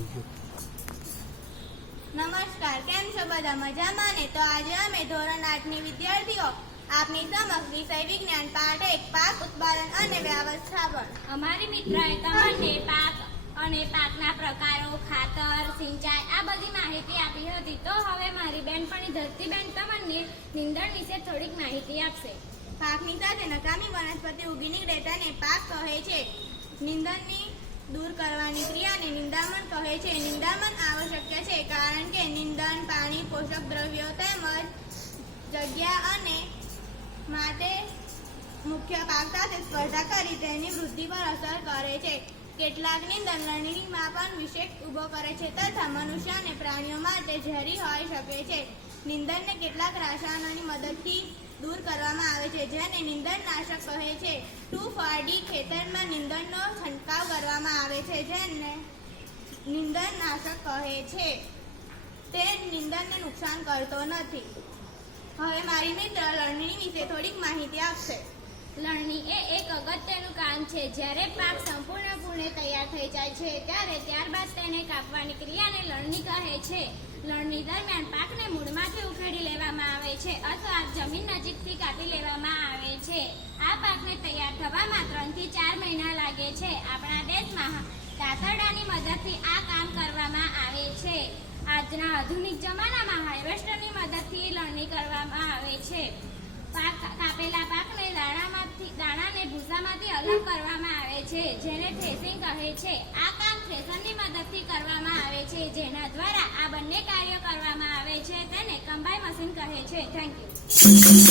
થઈ ગયો. નમસ્કાર, કેમ છો બધા? મજામાં ને? તો આજે અમે ધોરણ આઠની વિદ્યાર્થીઓ આપની સમક્ષ વિષય વિજ્ઞાન પાઠ એક પાક ઉત્પાદન અને વ્યવસ્થાપન. અમારી મિત્રએ તમને પાક અને પાકના પ્રકારો, ખાતર, સિંચાઈ આ બધી માહિતી આપી હતી. તો હવે મારી બેનપણી ધરતીબેન તમને નિંદણ વિશે થોડીક માહિતી આપશે. પાકની સાથે નકામી વનસ્પતિ ઉગી નીકળે તેને પાક કહે છે. નિંદણની દૂર કરવાની ક્રિયાને નિંદામણ કહે છે. નિંદામણ આવશ્યક છે કારણ કે નિંદણ પાણી, પોષક દ્રવ્યો તેમજ જગ્યા અને માટે મુખ્ય પાક સાથે સ્પર્ધા કરી તેની વૃદ્ધિ પર અસર કરે છે. કેટલાક નિંદન લણણીમાં પણ વિશેષ ઊભો કરે છે તથા મનુષ્ય અને પ્રાણીઓ માટે ઝેરી હોઈ શકે છે. નિંદણને કેટલાક રસાયણોની મદદથી દૂર કરવામાં આવે છે જેને નિંદણનાશક કહે છે. ટુ ફાડી ખેતરમાં નિંદણનો છંટકાવ કરવામાં આવે છે, જેને નિંદણનાશક કહે છે. તે નિંદણને નુકસાન કરતો નથી. હવે મારી મિત્ર લણણી વિશે થોડીક માહિતી આપશે. લણણી એ એક અગત્યનું કામ છે. જ્યારે પાક સંપૂર્ણપણે તૈયાર થઈ જાય છે, ત્યારે ત્યારબાદ તેને કાપવાની ક્રિયાને લણણી કહે છે. લણણી દરમિયાન પાકને મૂળમાંથી ઉખેડી લેવામાં આવે છે અથવા જમીન નજીકથી કાપી લેવામાં આવે છે. આ પાકને તૈયાર થવામાં ત્રણથી ચાર મહિના લાગે છે. આપણા દેશમાં દાતરડાની મદદથી આ કામ કરવામાં આવે છે. આજના આધુનિક જમાનામાં હાર્વેસ્ટરની મદદથી લણણી કરવામાં આવે છે. પાક કાપેલા પાકને દાણામાંથી, દાણાને ભૂસામાંથી અલગ કરવામાં આવે છે, જેને થ્રેસિંગ કહે છે. આ કામ થ્રેસરની મદદથી કરવામાં છે જેના દ્વારા આ બંને કાર્ય કરવામાં આવે છે તેને કમ્બાઈ મશીન કહે છે. Thank you